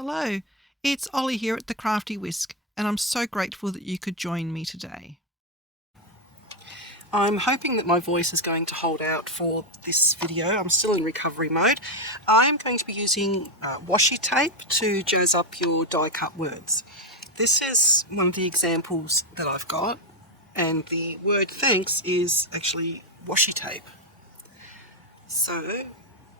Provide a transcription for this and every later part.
Hello, it's Ollie here at the Crafty Whisk, and I'm so grateful that you could join me today. I'm hoping that my voice is going to hold out for this video. I'm still in recovery mode. I'm going to be using washi tape to jazz up your die cut words. This is one of the examples that I've got, and the word thanks is actually washi tape. So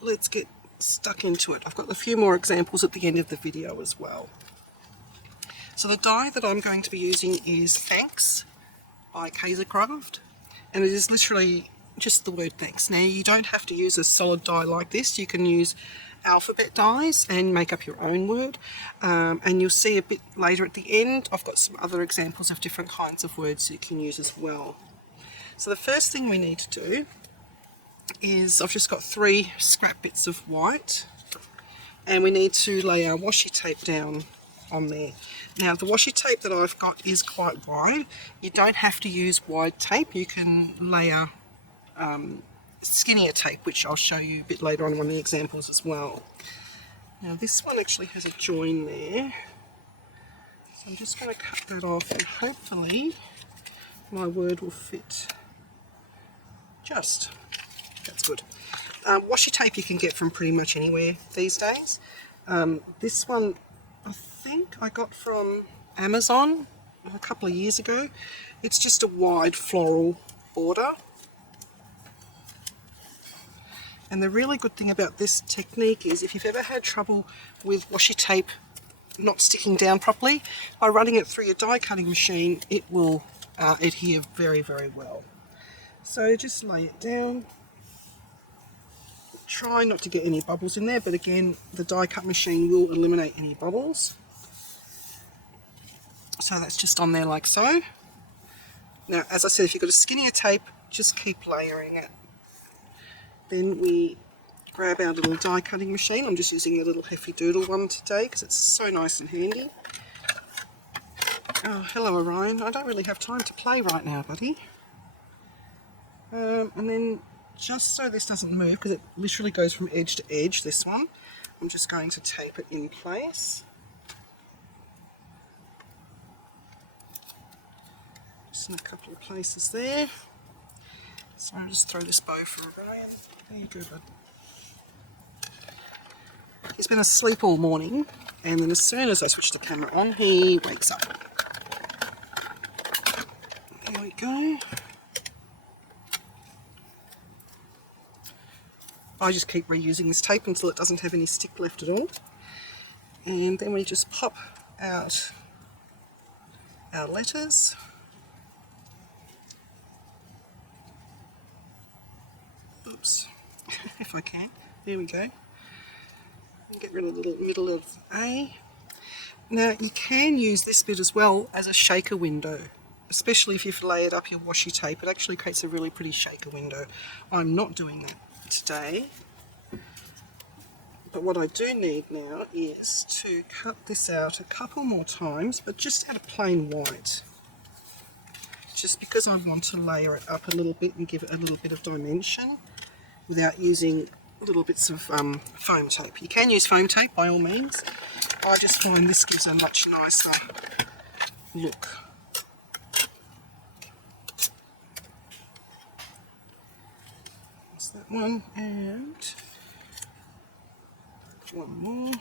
let's get stuck into it. I've got a few more examples at the end of the video as well. So the die that I'm going to be using is Thanks by Kaisercraft, and it is literally just the word thanks. Now you don't have to use a solid die like this. You can use alphabet dies and make up your own word, and you'll see a bit later at the end I've got some other examples of different kinds of words you can use as well. So the first thing we need to do is I've just got 3 scrap bits of white, and we need to lay our washi tape down on there. Now the washi tape that I've got is quite wide. You don't have to use wide tape. You can layer skinnier tape, which I'll show you a bit later on in one of the examples as well. Now this one actually has a join there, so I'm just going to cut that off, and hopefully my word will fit just. That's good. Washi tape you can get from pretty much anywhere these days. This one I think I got from Amazon a couple of years ago. It's just a wide floral border. And the really good thing about this technique is if you've ever had trouble with washi tape not sticking down properly, by running it through your die cutting machine it will adhere very, very well. So just lay it down. Try not to get any bubbles in there, but again the die cut machine will eliminate any bubbles. So that's just on there like so. Now as I said, if you've got a skinnier tape, just keep layering it. Then we grab our little die cutting machine. I'm just using a little Hefty Doodle one today because it's so nice and handy. Oh, hello Orion. I don't really have time to play right now, buddy. And then just so this doesn't move, because it literally goes from edge to edge, this one, I'm just going to tape it in place. Just in a couple of places there. So I'll just throw this bow for Orion. There you go, bud. He's been asleep all morning, and then as soon as I switch the camera on, he wakes up. There we go. I just keep reusing this tape until it doesn't have any stick left at all. And then we just pop out our letters. Oops, if I can. There we go. And get rid of the little middle of A. Now you can use this bit as well as a shaker window, especially if you've layered up your washi tape. It actually creates a really pretty shaker window. I'm not doing that today, but what I do need now is to cut this out a couple more times, but just out of plain white, just because I want to layer it up a little bit and give it a little bit of dimension without using little bits of foam tape. You can use foam tape by all means. I just find this gives a much nicer look. That's that one, and one more.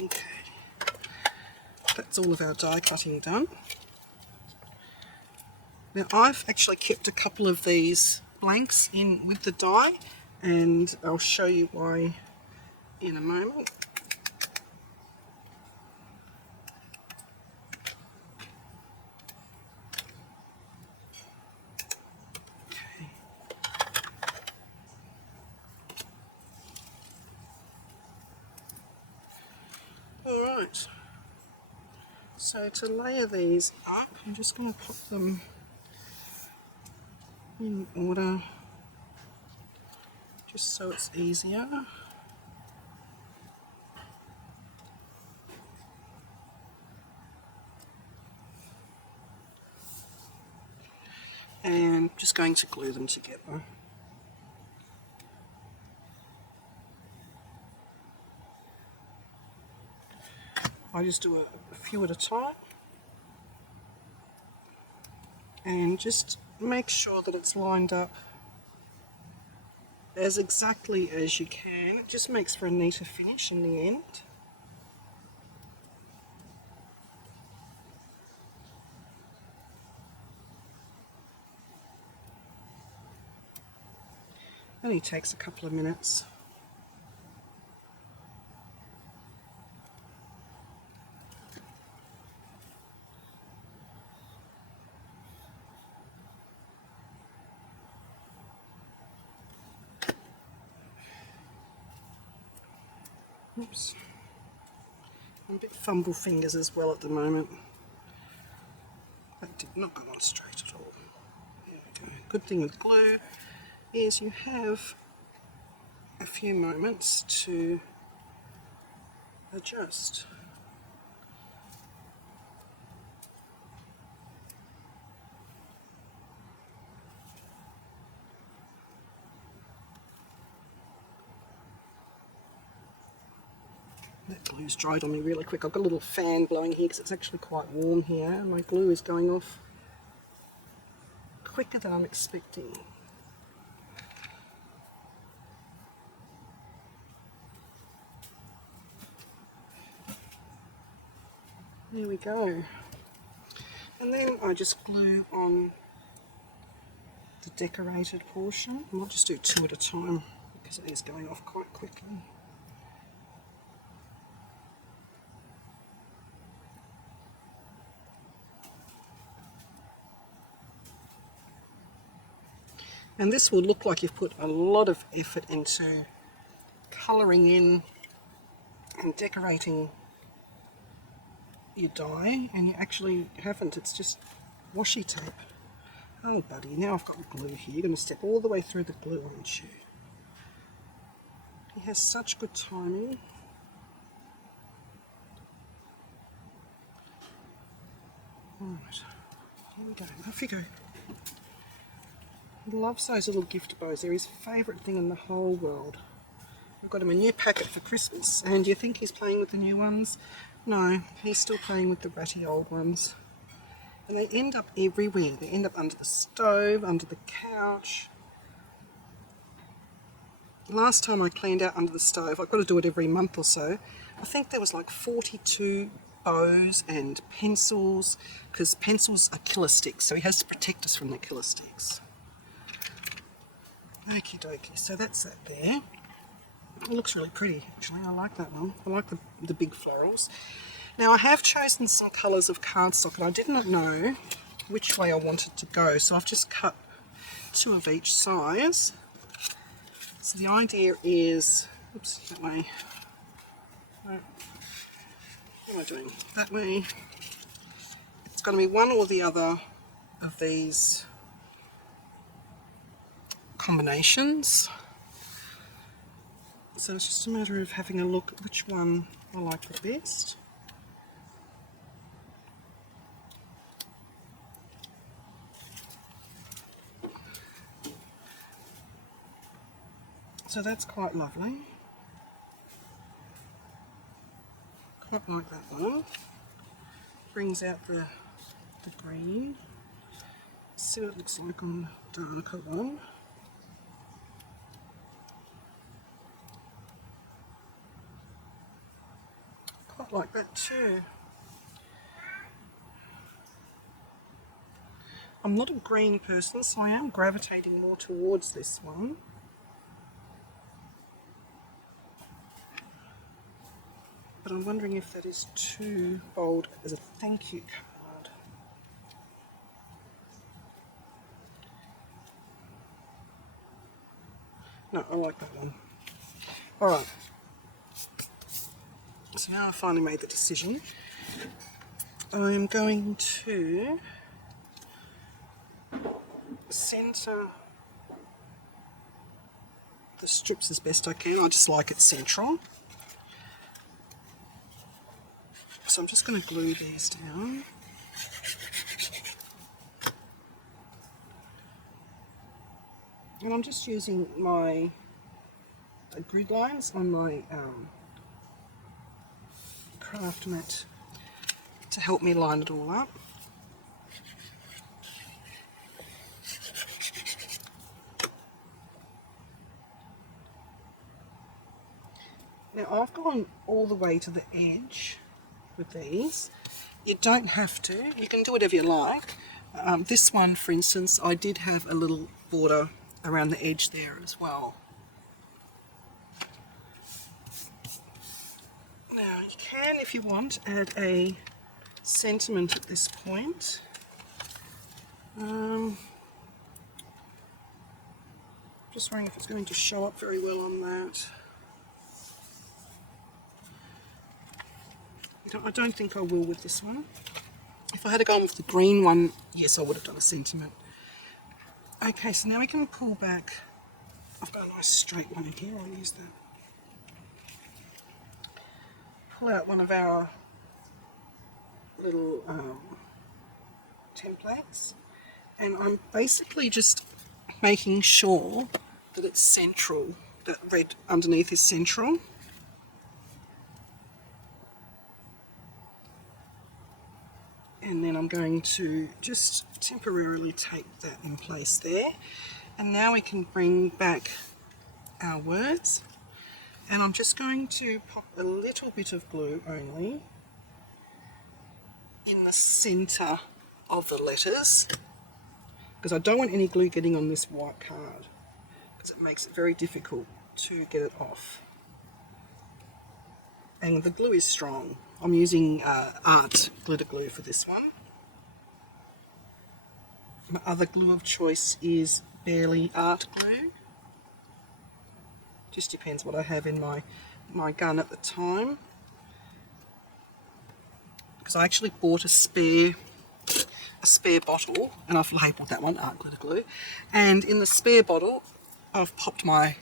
Okay, that's all of our die cutting done. Now I've actually kept a couple of these blanks in with the die, and I'll show you why in a moment. Alright, so to layer these up, I'm just going to put them in order, just so it's easier. And I'm just going to glue them together. I just do a few at a time and just make sure that it's lined up as exactly as you can. It just makes for a neater finish in the end. Only takes a couple of minutes. Oops. I'm a bit fumble fingers as well at the moment. That did not go on straight at all. There we go. Good thing with glue is you have a few moments to adjust. That glue's dried on me really quick. I've got a little fan blowing here because it's actually quite warm here, and my glue is going off quicker than I'm expecting. There we go. And then I just glue on the decorated portion. And I'll just do two at a time because it is going off quite quickly. And this will look like you've put a lot of effort into colouring in and decorating your die, and you actually haven't. It's just washi tape. Oh buddy, now I've got the glue here. You're going to step all the way through the glue, aren't you? He has such good timing. Alright, here we go. Off you go. He loves those little gift bows. They're his favourite thing in the whole world. I've got him a new packet for Christmas, and do you think he's playing with the new ones? No, he's still playing with the ratty old ones. And they end up everywhere. They end up under the stove, under the couch. Last time I cleaned out under the stove, I've got to do it every month or so, I think there was like 42 bows and pencils, because pencils are killer sticks, so he has to protect us from the killer sticks. Okie dokie, so that's that there. It looks really pretty, actually. I like that one. I like the big florals. Now I have chosen some colours of cardstock, and I did not know which way I wanted to go, so I've just cut two of each size. So the idea is, oops, that way. No, what am I doing? That way. It's going to be one or the other of these combinations. So it's just a matter of having a look at which one I like the best. So that's quite lovely. Quite like that one. Brings out the green. See what it looks like on the darker one. Quite like that too. I'm not a green person, so I am gravitating more towards this one. But I'm wondering if that is too bold as a thank you card. No, I like that one. Alright. So now I've finally made the decision. I'm going to centre the strips as best I can. I just like it central. So I'm just going to glue these down. And I'm just using my grid lines on my craft mat to help me line it all up. Now I've gone all the way to the edge with these. You don't have to, you can do whatever you like. This one, for instance, I did have a little border around the edge there as well. Now you can, if you want, add a sentiment at this point. Just wondering if it's going to show up very well on that. I don't think I will with this one. If I had gone with the green one, yes, I would have done a sentiment. Okay, so now we can pull back. I've got a nice straight one in here, I'll use that. Pull out one of our little templates, and I'm basically just making sure that it's central, that red underneath is central. And then I'm going to just temporarily tape that in place there. And now we can bring back our words. And I'm just going to pop a little bit of glue only in the centre of the letters, because I don't want any glue getting on this white card, because it makes it very difficult to get it off. And the glue is strong. I'm using art glitter glue for this one. My other glue of choice is Barely art glue. Just depends what I have in my gun at the time. Because I actually bought a spare bottle, and I've labelled that one art glitter glue. And in the spare bottle, I've popped my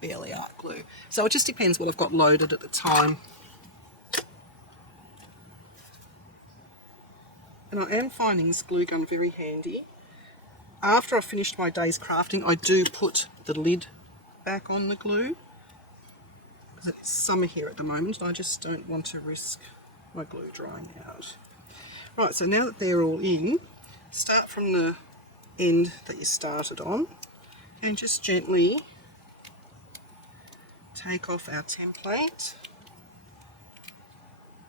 Barely art glue. So it just depends what I've got loaded at the time. And I am finding this glue gun very handy. After I've finished my day's crafting, I do put the lid back on the glue, because it's summer here at the moment and I just don't want to risk my glue drying out. Right, so now that they're all in, start from the end that you started on and just gently take off our template.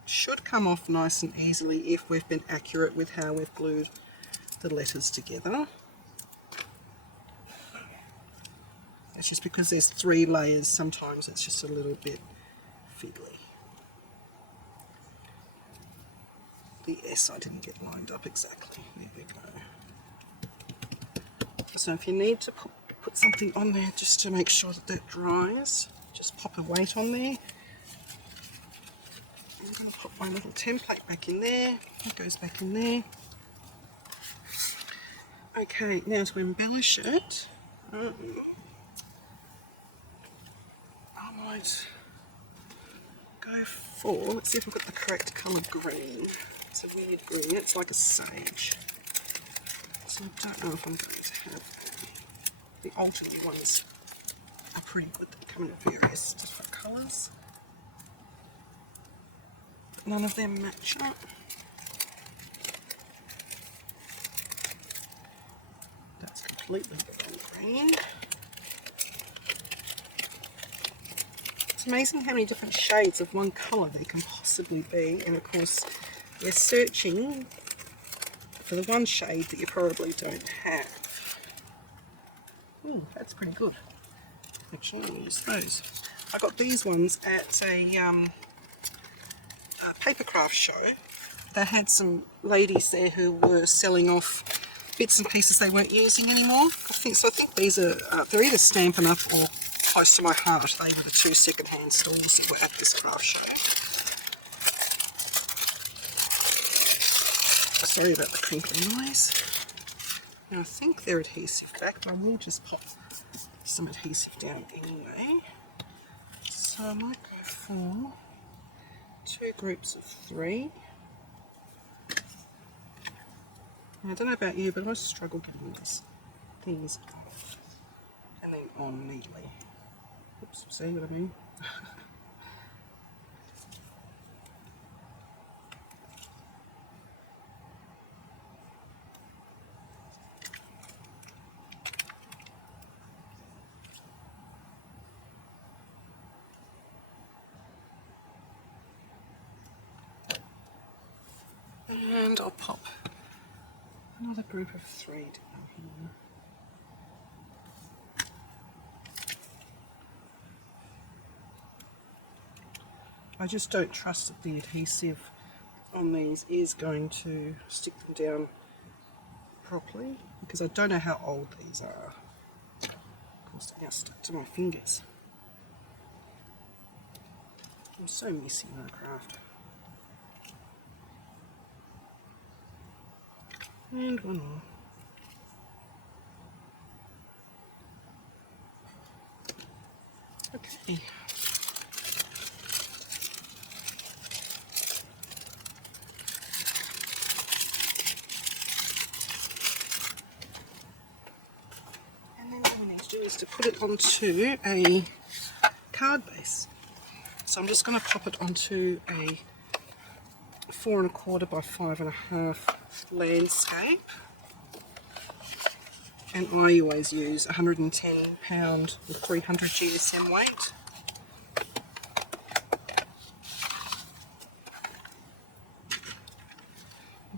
Should come off nice and easily if we've been accurate with how we've glued the letters together. It's just because there's 3 layers, sometimes it's just a little bit fiddly. The S I didn't get lined up exactly. There we go. So if you need to put something on there just to make sure that that dries, just pop a weight on there. I'm going to put my little template back in there. It goes back in there. Okay, now to embellish it, I might go for, let's see if I've got the correct colour green. It's a weird green, it's like a sage. So I don't know if I'm going to have the alternate ones are pretty good. They come in various different colours. None of them match up. That's completely the wrong green. It's amazing how many different shades of one colour there can possibly be, and of course you're searching for the one shade that you probably don't have. Ooh, that's pretty good. Actually, I'll use those. I got these ones at a paper craft show. They had some ladies there who were selling off bits and pieces they weren't using anymore. I think these are they're either Stampin' Up or Close to My Heart. They were the 2 second-hand stalls that were at this craft show. Sorry about the crinkly noise. Now I think they're adhesive back, but I will just pop some adhesive down anyway. So I might go for 2 groups of 3. I don't know about you, but I struggle getting these off. and then on neatly. Oops, see what I mean? And I'll pop another group of 3 down here. I just don't trust that the adhesive on these is going to stick them down properly, because I don't know how old these are. Of course, they're now stuck to my fingers. I'm so messy in my craft. And one more. Okay. And then what we need to do is to put it onto a card base. So I'm just going to pop it onto a 4 1/4 by 5 1/2 landscape. And I always use 110 pound with 300 GSM weight.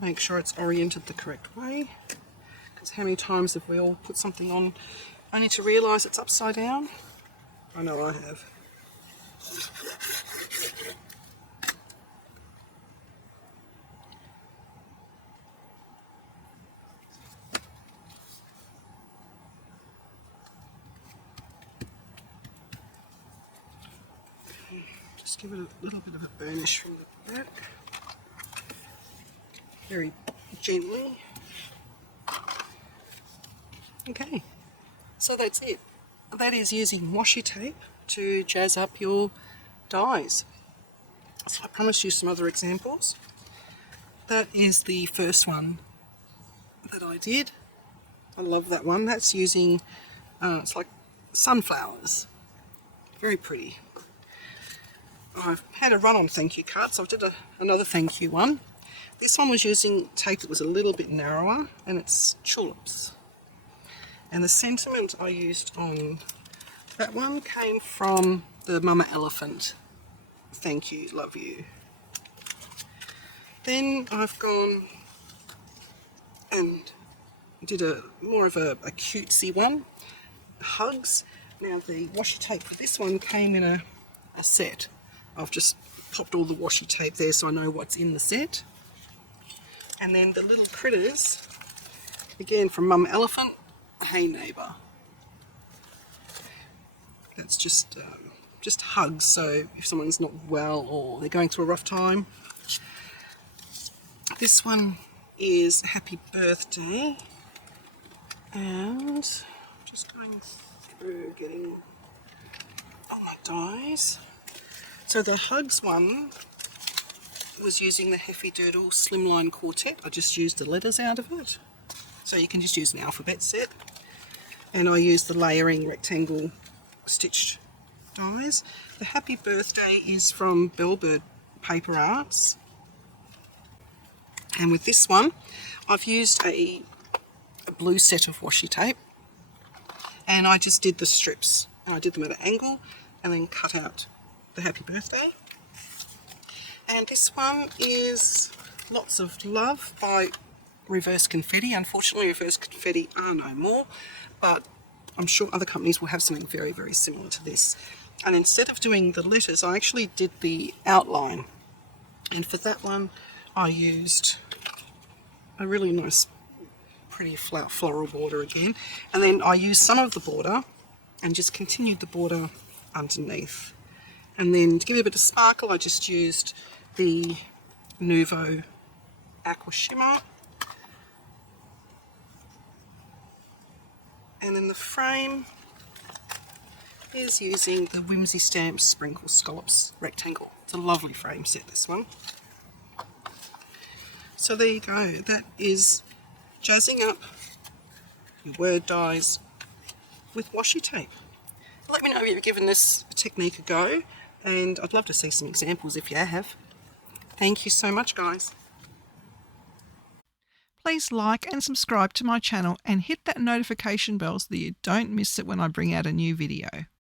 Make sure it's oriented the correct way, because how many times have we all put something on only to realise it's upside down? I know I have. Just give it a little bit of a burnish from the back, very gently. Okay, so that's it. That is using washi tape to jazz up your dies. So I promised you some other examples. That is the first one that I did. I love that one. That's using, it's like sunflowers. Very pretty. I've had a run on thank you cards, so I did another thank you one. This one was using tape that was a little bit narrower, and it's tulips. And the sentiment I used on that one came from the Mama Elephant. Thank you, love you. Then I've gone and did more of a cutesy one, hugs. Now the washi tape for this one came in a set. I've just popped all the washi tape there so I know what's in the set. And then the little critters, again from Mum Elephant, Hey Neighbour. That's just hugs, so if someone's not well or they're going through a rough time. This one is Happy Birthday, and just going through getting all my dies. So the hugs one was using the Heffy Doodle Slimline Quartet. I just used the letters out of it. So you can just use an alphabet set. And I used the layering rectangle stitched dies. The Happy Birthday is from Bellbird Paper Arts. And with this one, I've used a blue set of washi tape. And I just did the strips. And I did them at an angle and then cut out the Happy Birthday. And this one is Lots of Love by Reverse Confetti. Unfortunately, Reverse Confetti are no more, but I'm sure other companies will have something very, very similar to this. And instead of doing the letters, I actually did the outline. And for that one, I used a really nice, pretty floral border again. And then I used some of the border and just continued the border underneath. And then to give it a bit of sparkle, I just used the Nuvo Aqua Shimmer. And then the frame is using the Whimsy Stamps Sprinkle Scallops Rectangle. It's a lovely frame set, this one. So there you go. That is jazzing up your word dies with washi tape. Let me know if you've given this technique a go, and I'd love to see some examples if you have. Thank you so much, guys. Please like and subscribe to my channel and hit that notification bell so that you don't miss it when I bring out a new video.